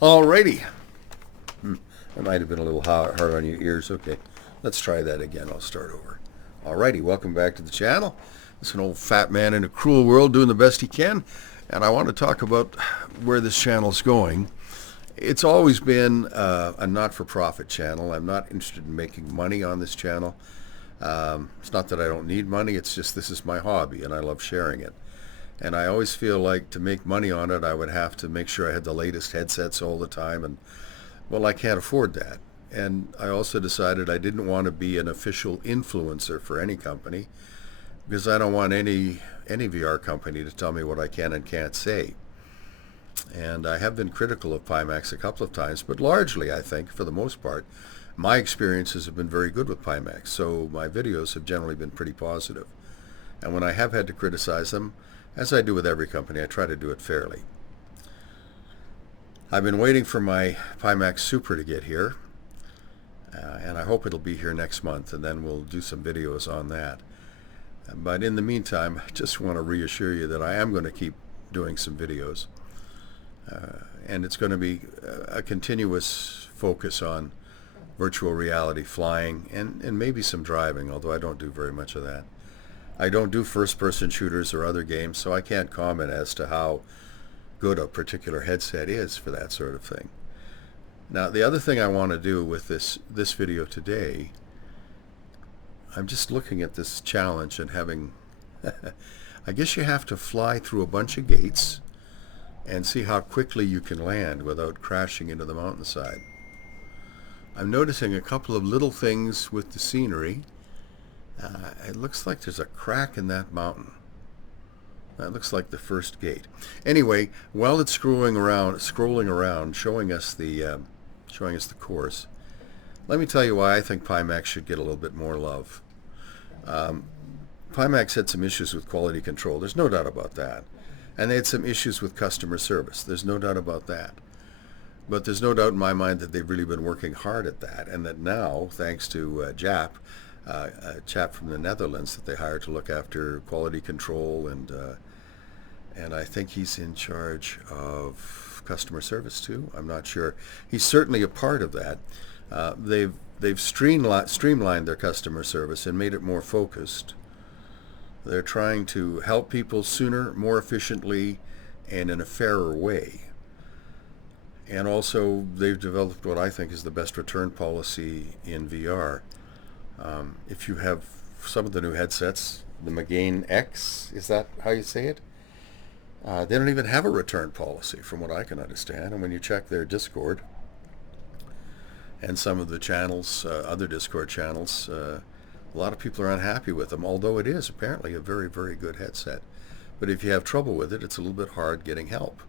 Alrighty. That might have been a little hard on your ears. Okay, let's try that again. I'll start over. Alrighty, welcome back to the channel. It's an old fat man in a cruel world doing the best he can, and I want to talk about where this channel's going. It's always been a not-for-profit channel. I'm not interested in making money on this channel. It's not that I don't need money, it's just this is my hobby and I love sharing it. And I always feel like to make money on it, I would have to make sure I had the latest headsets all the time, and well, I can't afford that. And I also decided I didn't want to be an official influencer for any company, because I don't want any VR company to tell me what I can and can't say. And I have been critical of Pimax a couple of times, but largely, I think, for the most part, my experiences have been very good with Pimax, so my videos have generally been pretty positive. And when I have had to criticize them, as I do with every company, I try to do it fairly. I've been waiting for my Pimax Super to get here, and I hope it'll be here next month, and then we'll do some videos on that. But in the meantime, I just want to reassure you that I am going to keep doing some videos. And it's going to be a continuous focus on virtual reality, flying, and maybe some driving, although I don't do very much of that. I don't do first-person shooters or other games, so I can't comment as to how good a particular headset is for that sort of thing. Now, the other thing I want to do with this video today, I'm just looking at this challenge and having, I guess you have to fly through a bunch of gates and see how quickly you can land without crashing into the mountainside. I'm noticing a couple of little things with the scenery. It looks like there's a crack in that mountain. That looks like the first gate. Anyway, while it's scrolling around, showing us the course, let me tell you why I think Pimax should get a little bit more love. Pimax had some issues with quality control. There's no doubt about that. And they had some issues with customer service. There's no doubt about that. But there's no doubt in my mind that they've really been working hard at that, and that now, thanks to a chap from the Netherlands that they hired to look after quality control, and I think he's in charge of customer service too. I'm not sure. He's certainly a part of that. They've streamlined their customer service and made it more focused. They're trying to help people sooner, more efficiently, and in a fairer way. And also, they've developed what I think is the best return policy in VR. If you have some of the new headsets, the Magain X, is that how you say it? They don't even have a return policy, from what I can understand. And when you check their Discord and some of the channels, other Discord channels, a lot of people are unhappy with them, although it is apparently a very, very good headset. But if you have trouble with it, it's a little bit hard getting help.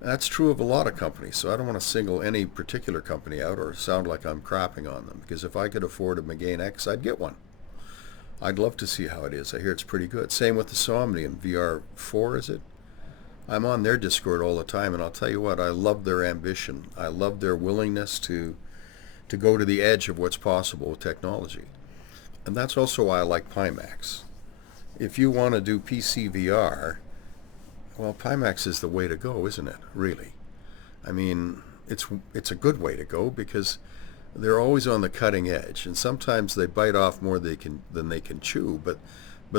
That's true of a lot of companies, so I don't want to single any particular company out or sound like I'm crapping on them, because if I could afford a Magain X, I'd get one. I'd love to see how it is. I hear it's pretty good. Same with the Somnium VR4, is it? I'm on their Discord all the time, and I'll tell you what, I love their ambition. I love their willingness to go to the edge of what's possible with technology. And that's also why I like Pimax. If you want to do PC VR, well, Pimax is the way to go, isn't it, really? I mean, it's a good way to go because they're always on the cutting edge, and sometimes they bite off more than they can chew, but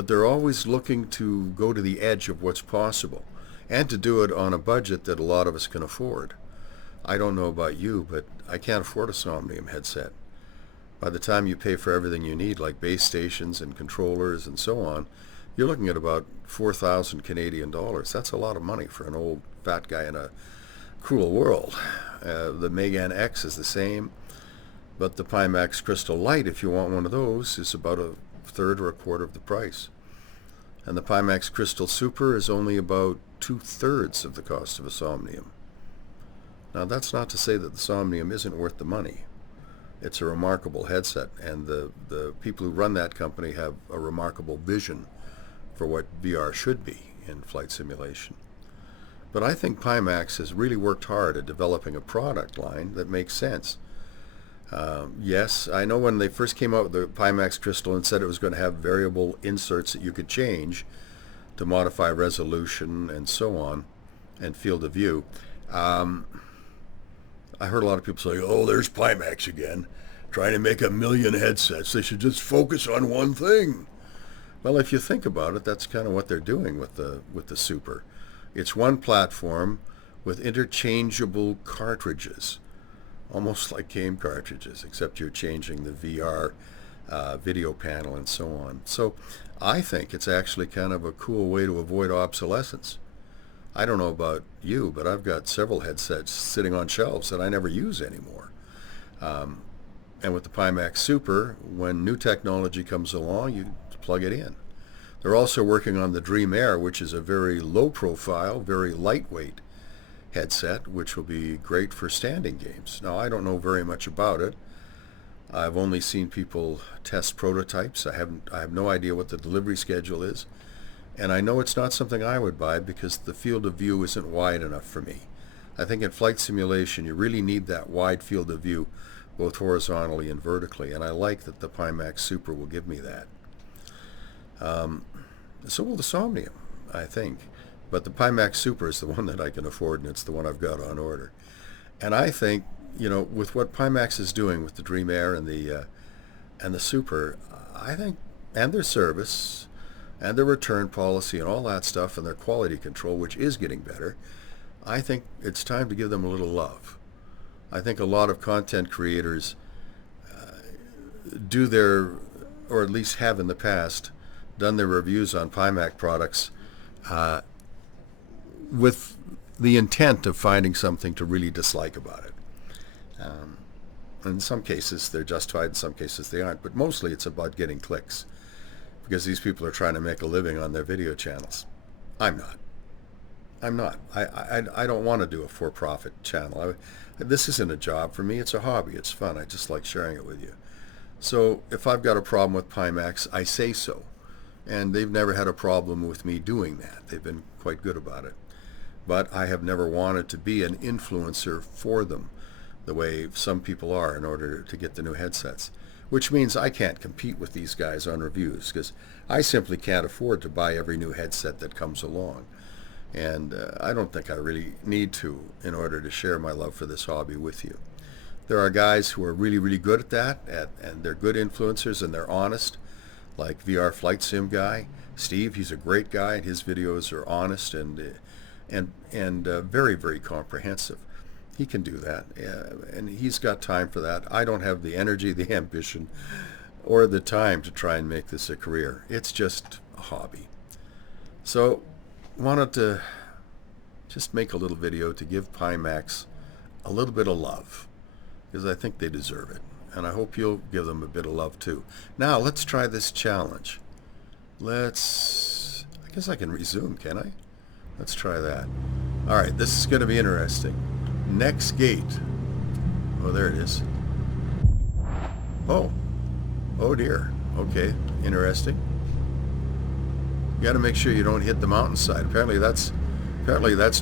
they're always looking to go to the edge of what's possible, and to do it on a budget that a lot of us can afford. I don't know about you, but I can't afford a Somnium headset. By the time you pay for everything you need, like base stations and controllers and so on, you're looking at about 4,000 Canadian dollars. That's a lot of money for an old fat guy in a cruel world. The Magain X is the same, but the Pimax Crystal Lite, if you want one of those, is about a third or a quarter of the price. And the Pimax Crystal Super is only about 2/3 of the cost of a Somnium. Now, that's not to say that the Somnium isn't worth the money. It's a remarkable headset, and the people who run that company have a remarkable vision for what VR should be in flight simulation. But I think Pimax has really worked hard at developing a product line that makes sense. Yes, I know when they first came out with the Pimax Crystal and said it was going to have variable inserts that you could change to modify resolution and so on, and field of view, I heard a lot of people say, "Oh, there's Pimax again, trying to make 1,000,000 headsets. They should just focus on one thing." Well, if you think about it, that's kind of what they're doing with the Super. It's one platform with interchangeable cartridges, almost like game cartridges, except you're changing the VR video panel and so on. So I think it's actually kind of a cool way to avoid obsolescence. I don't know about you, but I've got several headsets sitting on shelves that I never use anymore. And with the Pimax Super, when new technology comes along, you plug it in. They're also working on the Dream Air, which is a very low profile, very lightweight headset, which will be great for standing games. Now, I don't know very much about it. I've only seen people test prototypes. I have no idea what the delivery schedule is. And I know it's not something I would buy because the field of view isn't wide enough for me. I think in flight simulation, you really need that wide field of view, both horizontally and vertically. And I like that the Pimax Super will give me that. So will the Somnium, I think. But the Pimax Super is the one that I can afford, and it's the one I've got on order. And I think, with what Pimax is doing with the Dream Air and the Super, I think, and their service, and their return policy and all that stuff, and their quality control, which is getting better, I think it's time to give them a little love. I think a lot of content creators do their, or at least have in the past, done their reviews on Pimax products with the intent of finding something to really dislike about it. In some cases they're justified, in some cases they aren't, but mostly it's about getting clicks because these people are trying to make a living on their video channels. I'm not. I don't want to do a for-profit channel. This isn't a job for me. It's a hobby. It's fun. I just like sharing it with you. So if I've got a problem with Pimax, I say so. And they've never had a problem with me doing that. They've been quite good about it. But I have never wanted to be an influencer for them the way some people are in order to get the new headsets. Which means I can't compete with these guys on reviews because I simply can't afford to buy every new headset that comes along. And I don't think I really need to in order to share my love for this hobby with you. There are guys who are really, really good at that, and they're good influencers and they're honest. Like VR Flight Sim guy, Steve, he's a great guy, and his videos are honest and very, very comprehensive. He can do that, and he's got time for that. I don't have the energy, the ambition, or the time to try and make this a career. It's just a hobby. So, wanted to just make a little video to give Pimax a little bit of love, because I think they deserve it. And I hope you'll give them a bit of love too. Now, let's try this challenge. I guess I can resume, can I? Let's try that. All right, this is going to be interesting. Next gate. Oh, there it is. Oh dear. Okay, interesting. You got to make sure you don't hit the mountainside. Apparently that's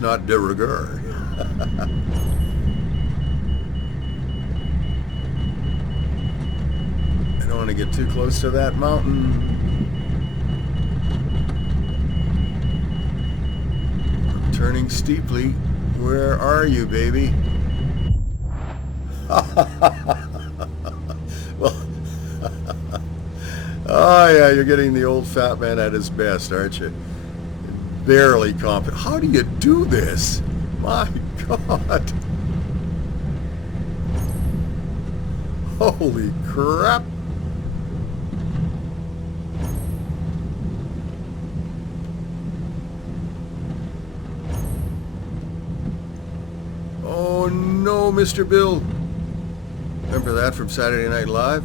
not de rigueur. I don't want to get too close to that mountain. I'm turning steeply. Where are you, baby? Well, oh yeah, you're getting the old fat man at his best, aren't you? Barely confident. How do you do this? My God. Holy crap. Oh no, Mr. Bill. Remember that from Saturday Night Live?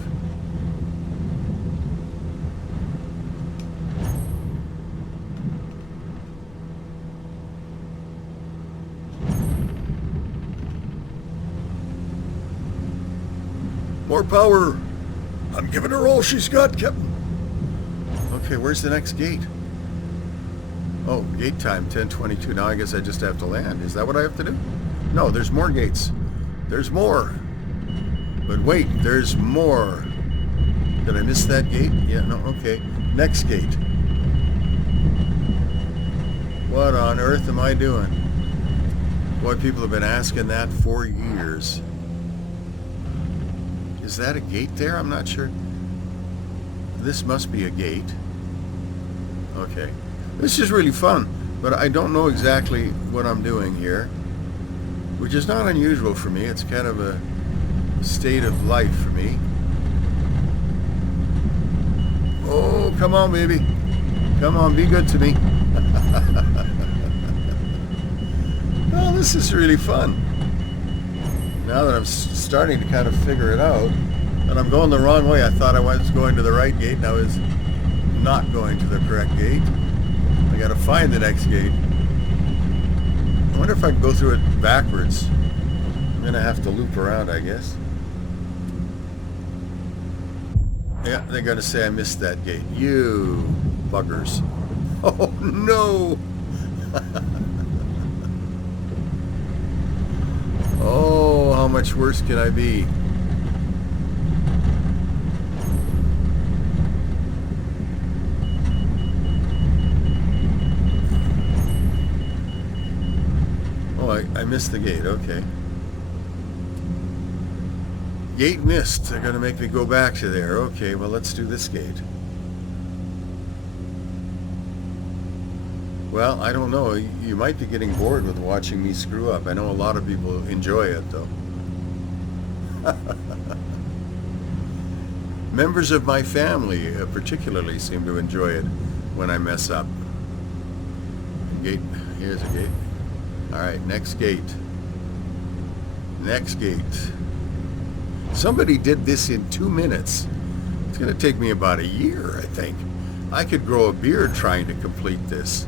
More power. I'm giving her all she's got, Captain. Okay, where's the next gate? Oh, gate time, 10:22. Now I guess I just have to land. Is that what I have to do? No, there's more gates. There's more. But wait, there's more. Did I miss that gate? Yeah, no, okay. Next gate. What on earth am I doing? Boy, people have been asking that for years. Is that a gate there? I'm not sure. This must be a gate. Okay. This is really fun, but I don't know exactly what I'm doing here, which is not unusual for me. It's kind of a state of life for me. Oh, come on, baby. Come on, be good to me. Oh, this is really fun. Now that I'm starting to kind of figure it out, and I'm going the wrong way. I thought I was going to the right gate, and I was not going to the correct gate. I gotta find the next gate. I wonder if I can go through it backwards. I'm gonna have to loop around, I guess. Yeah, they're gonna say I missed that gate. You buggers. Oh no! Oh, how much worse can I be? Oh, I missed the gate. Okay. Gate missed. They're going to make me go back to there. Okay, well, let's do this gate. Well, I don't know. You might be getting bored with watching me screw up. I know a lot of people enjoy it, though. Members of my family particularly seem to enjoy it when I mess up. Gate. Here's a gate. All right, next gate. Next gate. Somebody did this in 2 minutes. It's going to take me about a year, I think. I could grow a beard trying to complete this.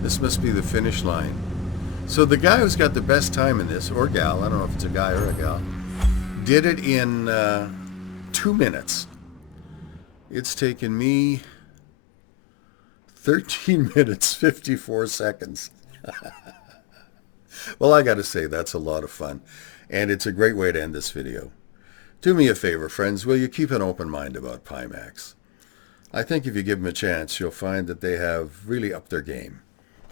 This must be the finish line. So the guy who's got the best time in this, or gal, I don't know if it's a guy or a gal, did it in 2 minutes. It's taken me 13 minutes, 54 seconds. Well, I got to say, that's a lot of fun. And it's a great way to end this video. Do me a favor, friends. Will you keep an open mind about Pimax? I think if you give them a chance, you'll find that they have really upped their game.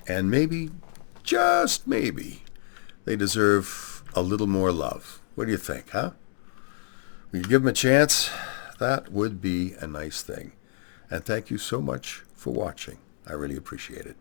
And maybe, just maybe, they deserve a little more love. What do you think, huh? Will you give them a chance? That would be a nice thing. And thank you so much for watching. I really appreciate it.